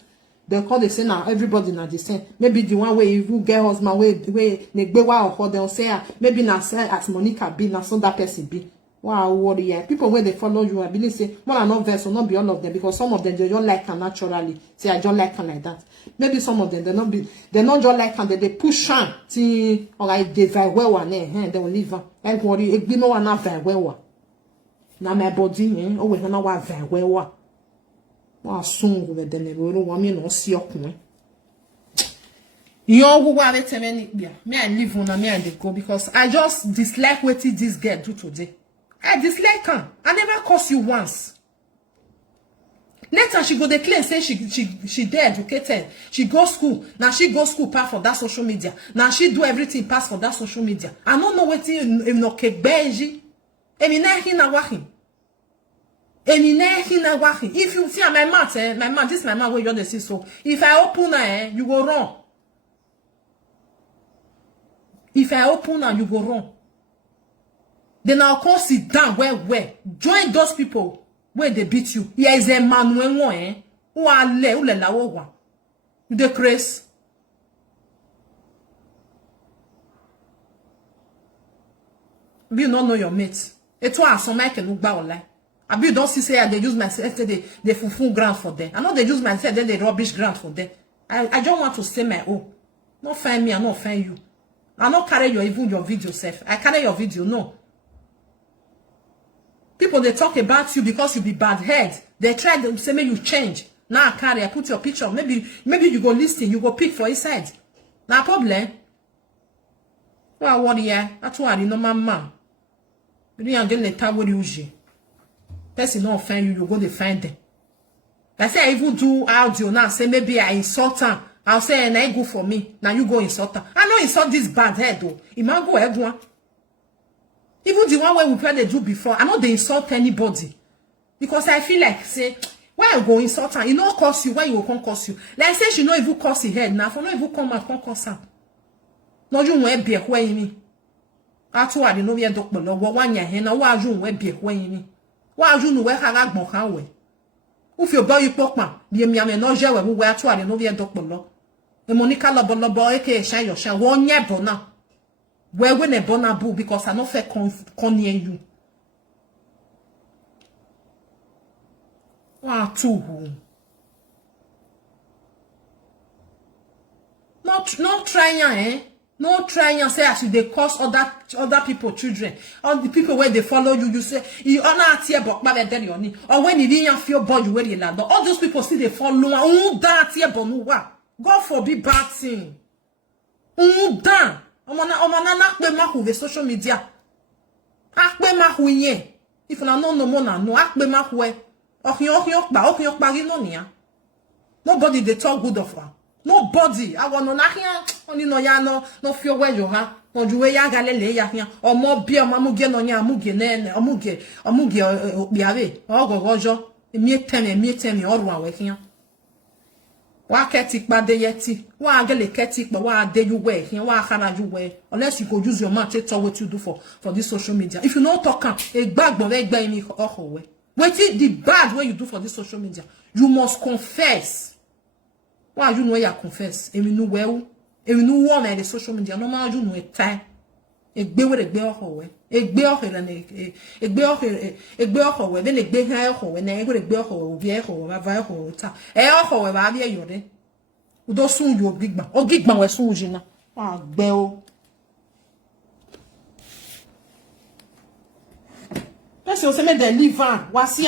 Because they say now everybody now the same. Maybe the one way you get husband way they be one of her, they'll say maybe now say as Monica be now so that person be. Wow, warrior. People when they follow you, I believe say more than not verse will not be all of them because some of them they don't like her naturally. Say I don't like her like that. Maybe some of them they not just like her, they push her till or like they very well one they will leave her. Like worry, it be no one not very well. Now my body, oh we not want very well. Wow, soon we then we don't want me no see up me. You who want to tell me I leave on me and they go because I just dislike what this girl do today. I dislike her. I never curse you once. Later she go declare say she dey educated. She go school. Now she go school pass for that social media. Now she do everything pass for that social media. I don't know what you no kebeji. Emi na hina wahi. Emi na hina wahi. If you see my mouth, my mouth, this is my mouth where you dey see so. If I open her, you go run. If I open her, you go run. Then I'll come sit down where join those people where they beat you. Here is a man who are le you the craze. You don't know your mates. Et toi, some I can look back online. I you don't see say they use myself they full grant for them. I know they use myself then they rubbish grant for them. I don't want to say my own. Not find me, I not find you. I not carry your even your video self. I carry your video, no. People they talk about you because you be bad head. They try to say maybe you change. Now I carry, I put your picture. Maybe you go listen, you go pick for his side. Now problem. Well, what yeah? That's why I know my man. You don't get the table usually. Person don't find you, you go to find them. I say I even do audio now. Say maybe I insult her. I'll say and I go for me. Now you go insult her. I know insult this bad head though. It might go everyone. Even the one where we play they do before, I know they insult anybody. Because I feel like, say, why I go insult her? You know, curse you, why you can't curse you? Like, say, she know if you curse her head, now, for no if you come out, can't curse her. No, you won't be a way me. That's why I didn't know we had doctor, no, one year, and why you won't be a way me. Why you know where I got my way? If you buy your pokman, be a me no jail, we were to I didn't know we had doctor, no. The Monica Lobo, aka Shine your shine, 1 year bona. Where when a bonabu because I not fair con near you. Wow, too. Not trying, eh? No trying say as you they cause other people children. All the people where they follow you, you say you are not here but or when you didn't feel boy you where you land. All those people see they follow that here but no God forbid bad thing. Down. Omana nakbe mahu the social media. Akbe mahu ye. If na no mona no akbe mahu e. Okiyok bagi no niya. Nobody they talk good of her. Nobody. I want no nakia. Oni no ya no feel where you ha. No juwe ya galele ya hiya. O mo bi o mamuge no nya amuge ne omuge biave. Ogo gojo. Emi temi oru awe hiya. Wa ketik ba de yeti. Wa gele ketik ba wa de you way. Here wa kana you way. Unless you go use your mouth to talk what you do for this social media. If you no talk am, e gbagbo we gba imi oho we. Wait the bad way you do for this social media. You must confess. Why you know you confess? Emi nu well. Emi nu wo na the social media. No ma you know e time. Egbe ohowe. Egbe ohere na egbe ohowe. Then egbe ha ohowe na egbe ohowe obi ohowe ba va ohowe ta. Ohowe ba bia yore. Udo sun yo gigba. O gigba we sun ujina. Wa gbe o. Person say me dey live on. Wasi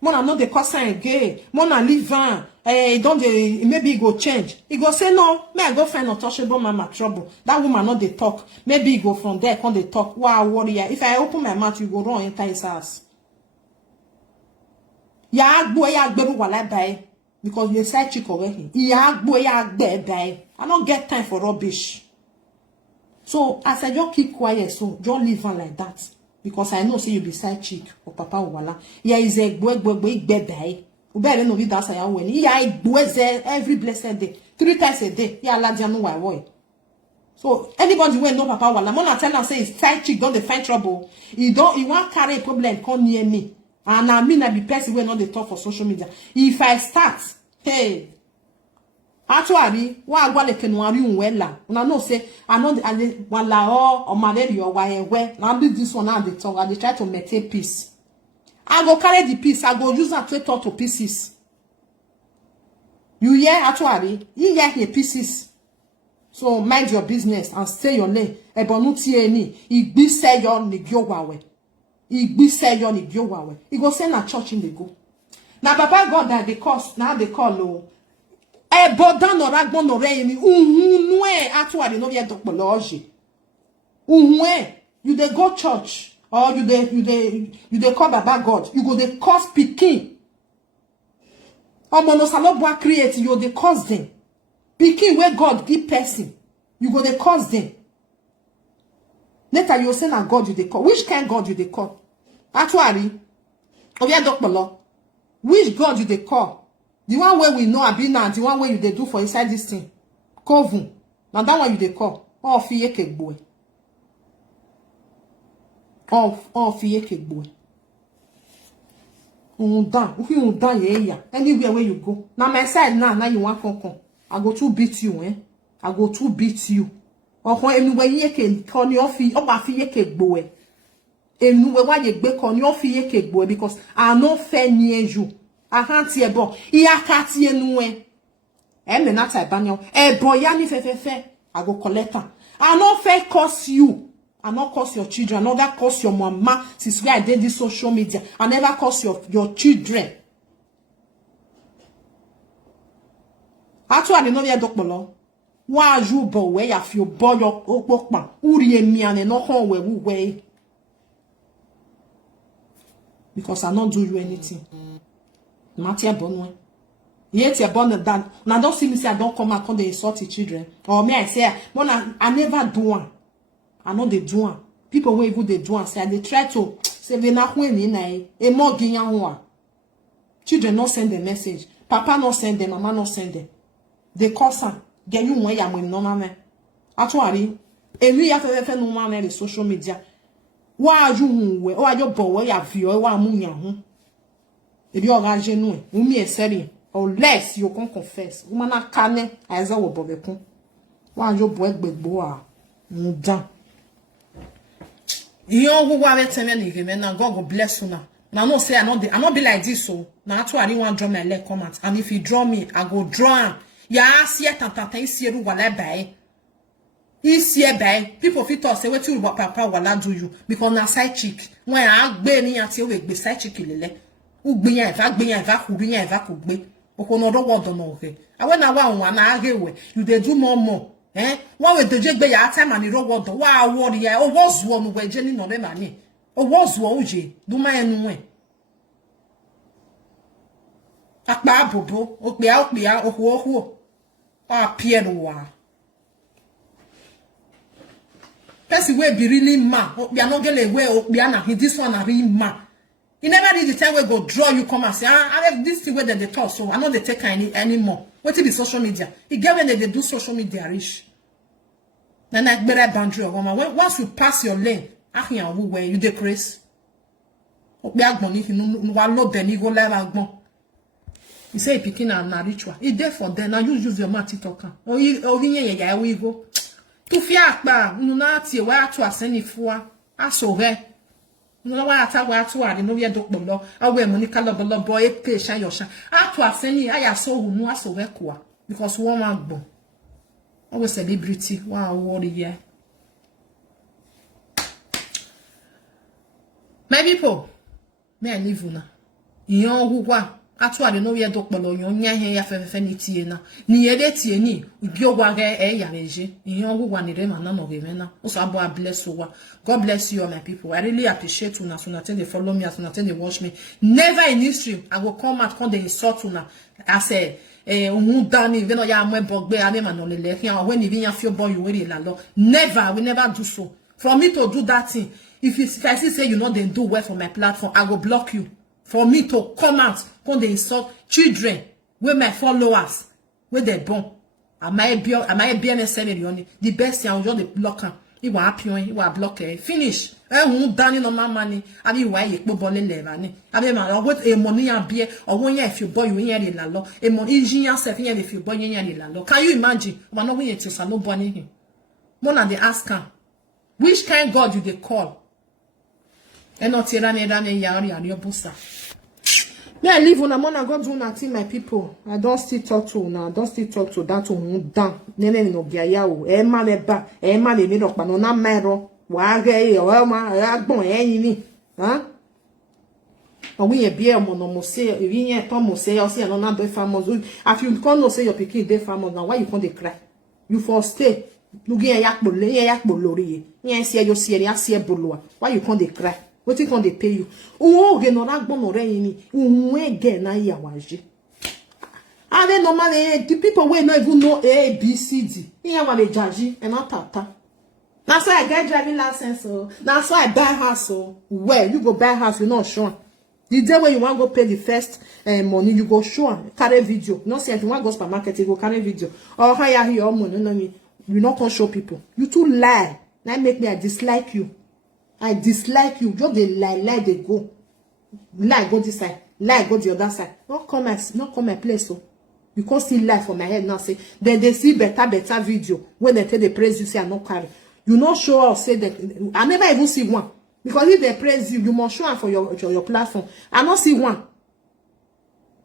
mona no dey cause again. Mona live on. Don't dey maybe e go change. He go say no, may I go find untouchable mama trouble. That woman no dey talk. Maybe he go from there come dey talk. Wow, warrior. If I open my mouth, you go run enter his house. Ya agbo ya agberu wala bai because you side chick already. Ya agbo ya agbe bai. I don't get time for rubbish. So as I just keep quiet, so don't live on like that. Because I know say you be side chick or papa wala. Ya is a igbe bai. Ube no be dance ya when. Ya igbe every blessed day. 3 times a day. Ya la dia no why. So anybody when know papa wala, mona tell am say his side chick don't dey find trouble. He want carry a problem come near me. And I mean I be person wey not dey talk for social media. If I start, hey, actually, wa agwa le kenu ari unwela. Una know say I know wala o malaria or why now this one now dey talk. I dey try to maintain peace. I go carry the piece. I go use that to talk to pieces. You hear actually? You hear pieces. So mind your business and stay your lane. Ebonuti eni. Igbi say your nigyo wawe. Igbi say your nigyo wawe. He go send a church in the go. Now Papa God that they cause now they call lo. Ebodan no ragbon no re eni. Unwe actually no ye dokpoloji. Unwe you dey go church. Or you dey call Baba God. You go dey cause pikin. Omo no salobwa create you dey cause them. Pikin where God give person. You go dey cause them. Later you say na God you dey call. Which kind God you dey call? Actually, oya dokpolo. Which God you dey call? The one where we know abi na the one where you dey do for inside this thing. Coven. Now that one you dey call. Oh fiye kegboe. Oh fiye kegboe. Undan ye. Anywhere where you go. Now my side now you want come. I go to beat you, I go to beat you. Or anywhere ye can call your fee or my fiye kegboe. Anywhere why you be call your fiye kegboe because I no fair near you. I can't see a bo. Iya kati enwe. Me not a banyo. Boyani fe. I go collect her. I no fair curse you. I not curse your children. I never curse your mama since we I did this social media. I never curse your children. Actually, no ya dokpolo. Wa ju bo we ya fi bo yo okpokpa. Uri emi ane no hon we. Because I not do you anything. Matia bonwe. Yet you born that. Now don't see me say I don't come and come they insult the children. Or me I say I never do one. I know they do one. People when even they do one say they try to say we na when in a more ginyan one. Children not send the message. Papa not send them, mama not send them. They call some get you when you no mama. Actually, and we have to no man the social media. Why you we or your boy ya view wa munya ho. If you are genuine, umi eseri unless you can confess. Woman na kane aiza wo bobekun. Why your boy gbegbo a mudan. You who want to tell me now God will bless you now. Now no say I not be like this so. Now actually I didn't want to draw my leg comment. And if you draw me, I go draw him. Ya see tantanta isi ru wala bai. Isi bai. People fit talk say wetin papa wala do you because na side chick. When I gbe ni ati we gbe side chick lele. U gbe yan eva ku yan eva ku gbe. Oko no do word no re. Awe na wa na agewe. You dey do more. One with the jig ya time and the word. Wa worry ya. O was one we jeni no be mani. O was one uje. Do my enwe. Akpa bobo. Okpia oho. Ah, Pierre wa. Person we be really ma. We are not get away. We are not. This one are really ma. You never need the time we go draw you come and say, I have this thing where they talk. So I know they take anymore. What is social media? You get when they do social media rich. Then I better boundary of woman. Once you pass your lane, where you decrease. We are going to no go live You say picking na ritual. It there for them. Now use your mouth to talk. Or ya we go. To fear ba, no na tie wa to aseni fua. Aso he. No wa ata wa to ade no ye dokpo lo. Awe Monica lo boy e pe sha yo sha. Ato aseni aya so hu no aso he kwa. Because one man gbo. Always celebrity. Wow, worry yeah. My people, may I leave una. Yon hugwa. Atu ade no ye dokpolo yon nya he ya fefe ni tie na. Ni ye de tie ni. Ubi ogwa ge ya reje. Yon hugwa ni rema na no ge na. Also abo bless you. God bless you all my people. I really appreciate una. So na they follow me, as una they watch me. Never in history I will come out come they insult una. I say dani veno ya mwe bogbe ame manolele. When you yan feel boy you wey la lo. Never, I will never do so. For me to do that thing, if I see say you know they do well for my platform, I will block you. For me to come out, when they insult children, with my followers, with their born, I might be the best thing I'll just block them. You were happy when you were blocked. Finish. Who done no money? I mean, why you put bonnet levani? I mean, I want a money and beer, or 1 year if you boy you in la law, a money yourself here if you boy in la law. Can you imagine? One of you to salo bonnie him. One of the ask her, which kind God you they call? And not tirani yari and your booster. Me I live on a mona go do nothing, my people. I don't still talk to now. I don't still talk to that one down. Nene no biayao. Emma leba. Emma le middle panona mero. Wage or Emma agbon any. Huh? Or we a beer monomose. If you ain't Thomas say or say another famous. If you can't say your picking de famous now, why you can't cry? You for stay. You get a yak bolori. Yes, you see a see a bolua. Why you can't cry? What can they pay you? Oh, get no ragbon or any. Get na yawaji. And then normally the people will not even know A, B, C, D. Here what they judge and not tata. That's why I get driving license. So that's why I buy house. So where you go buy house, you're not sure. The day when you want to go pay the first money, you go sure carry video. Not say if you want to go supermarket, you go carry video. Or hire your money. No, you not gonna show people. You too lie. That make me I dislike you. I dislike you. Just they lie, they go. Lie, go this side. Lie, go the other side. Not come my place, so. You can't see lie for my head now, say. Then they see better video. When they tell they praise you, say, I not carry. You not show us, say that. I never even see one. Because if they praise you, you must show up for your platform. I not see one.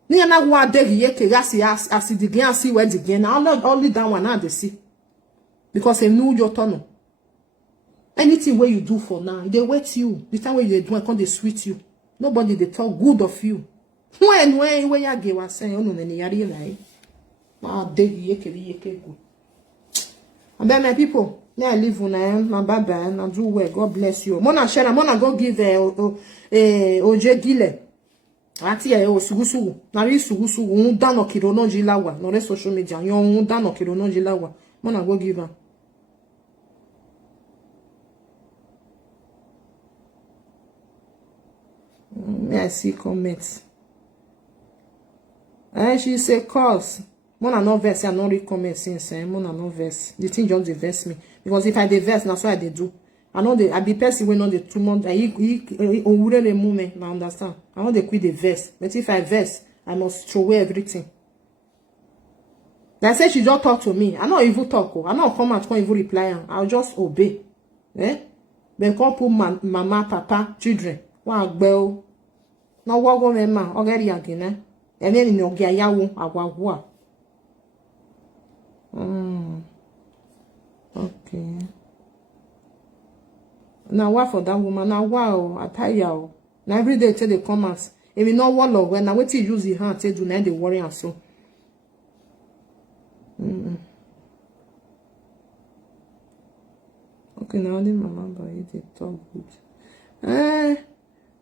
Ni na wa de yeke, as the again, see where the again. Only that one now they see. Because they know your tunnel. Anything where you do for now, they wait you. The time where you do, they sweet you. Nobody they talk good of you. When you give us saying, oh no, any yari like, ah, they yeke good. And then my people, now I live on my baba and do well. God bless you. Mona share, Mona go give Oje Gile. Ati o sugusu. Na ri sugusu. Un dano kirono jilawa. No re social media. Yon un dano kirono jilawa. Mona go give her. I see comments. And she say cause. Mona no verse, I no read comments since. Mona no verse. The thing just verse me. Because if I dey verse, that's what I dey do. I know I be person when on the 2 months. I moment. I understand. I want to quit the verse. But if I verse, I must throw away everything. I say she just talk to me. I not even talk. I not come and can't even reply. I'll just obey. Eh? Then come put mama, papa, children. One girl. No wago mema ogeri agine ene ni ogia yawo agwagwa okay now what for that woman now wow ataya now every day tell the comments if you know what love when now wait use the hand say do na dey worry and so okay now only mama boy dey talk good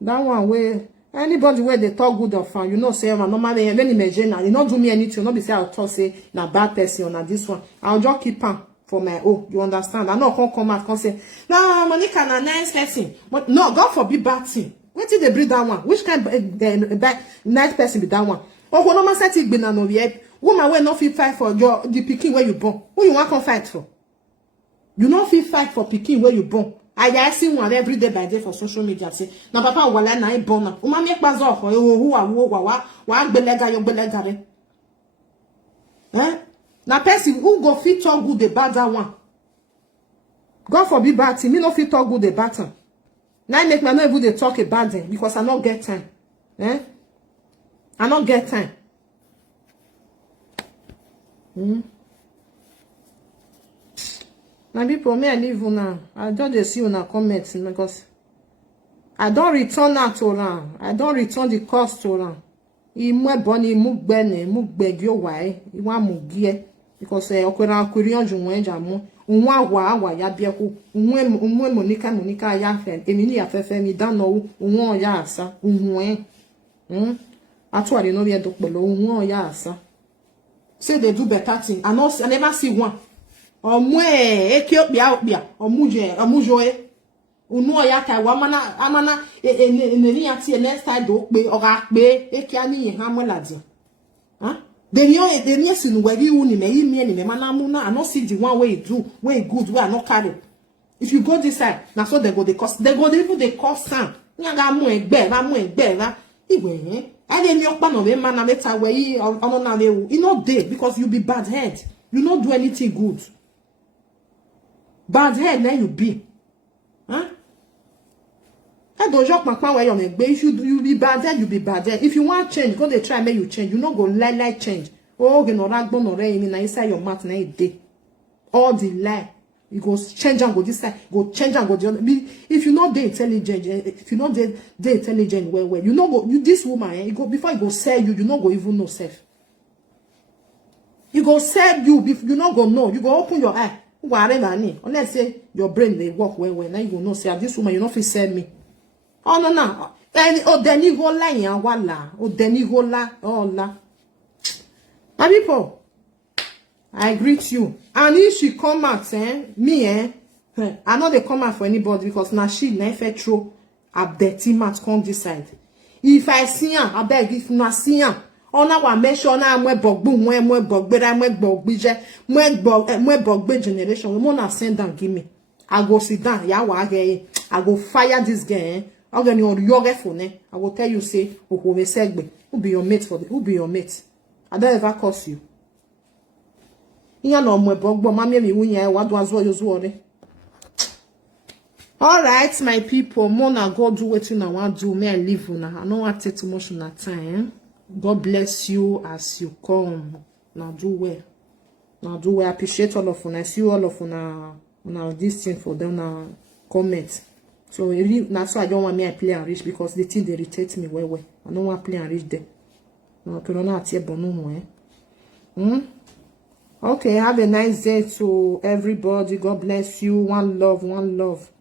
that one way. Anybody where they talk good of you know, say, normally, when imagine, you not do me anything, not be say, I'll talk, say, na bad person, or this one. I'll just keep on for my own. You understand? I not come out, say, no, Monica, na nice person. But no, God forbid bad thing. When did they breed that one? Which kind of nice person be that one? Or when no man said it be no yet, woman will not feel fight for the picking where you born. Who you want to fight for? You not feel fight for picking where you born. I see one every day by day for social media. Say, na papa wala na ibona. Uma make bazo ko who wa belega yo belega re. Na person who go fit talk good the bad that one. God forbid bad thing. Me no fit talk good the bad thing. Now make me not even they talk about them because I not get time. I not get time. Now people, me I leave now. I just see una comments because I don't return that to them. I don't return the cost to them. Imwe boni mugbene mugbegi owai iwa mugie because okwera akwiri onju nwe jamu unwa awa ya bia ku unwe monika ya fe emini afefe mi dano unwa ya asa unwe atuari no be dokpelo unwa ya asa say they do better thing I never see one omwe ekiopia omujoe unu ya ka wa mana amana eneni ati next time do pe ora pe ekia ni yin hamoladi the sinu we you ni me imi ni me mana mu na I not see the one way do way good way I not carry if you go this side na so they go the cost they go even the cost am nyaga mu egbe ra iwe I dey ni opa no we mana meta we yi ono na lewu e no dey because you be bad head you not do anything good bad head na you be I don't joke my where you make if you be bad then you be bad then if you want change go they try make you change you no go lie change oh you no rag no re na inside your mouth na day all the lie you go change and go this side go change and go the other if you not dey intelligent if you not dey intelligent well you no go you this woman you go before you go sell you no go even know self you go sell you you no go know you go open your eye unless say your brain they work well now you go know say this woman you not fit sell me. Oh no. And deni go la yan wala. Deni go la. Oh la. My people, I greet you. And if she come out, me, I know they come out for anybody because now she never throw a dirty mat come this side. If I see her, I beg if not see her. On our measure na mwe bogbu mwe bogbera mwe bogbije mwe bogbe generation. We wanna send down give me. I go sit down. Ya wa I go fire this girl. I will tell you, say, who be your mate for the who be your mate. I don't ever curse you. Alright, my people, Mona go do what you want to do. May I leave you now. I don't want to take too much of that time. God bless you as you come. Now do well. Now do well. I appreciate all of you. I see all of you now this thing for them now comment. So really, that's why I don't want me to play and reach because the thing they irritate me well. I don't want to play and reach there. Okay, have a nice day to everybody. God bless you. One love.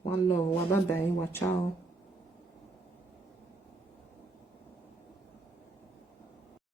Bye bye. Ciao.